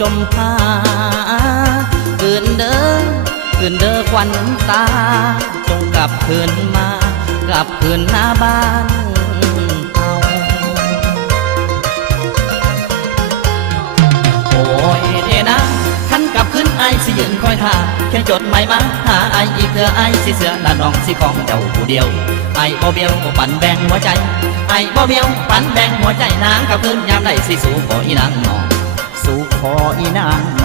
จมพาคืนเด้อคืนเด้อควันตาจงกลับคืนมากลับคืนหน้าบ้านเอาโอ้ยเทนะขันกลับคืนไอสิยืนคอยท่าเขียนจดหมายมาหาไออีกเถื่อไอสิเสือด้านน้องสิของเจ้าผู้เดียวไอบ่เบี้ยวบ่ปั่นแบ่งหัวใจไอบ่เบี้ยวปั่นแบ่งหัวใจนางกลับคืนยามใดสิสู่ขออีนางน้องสู่ขออีนาง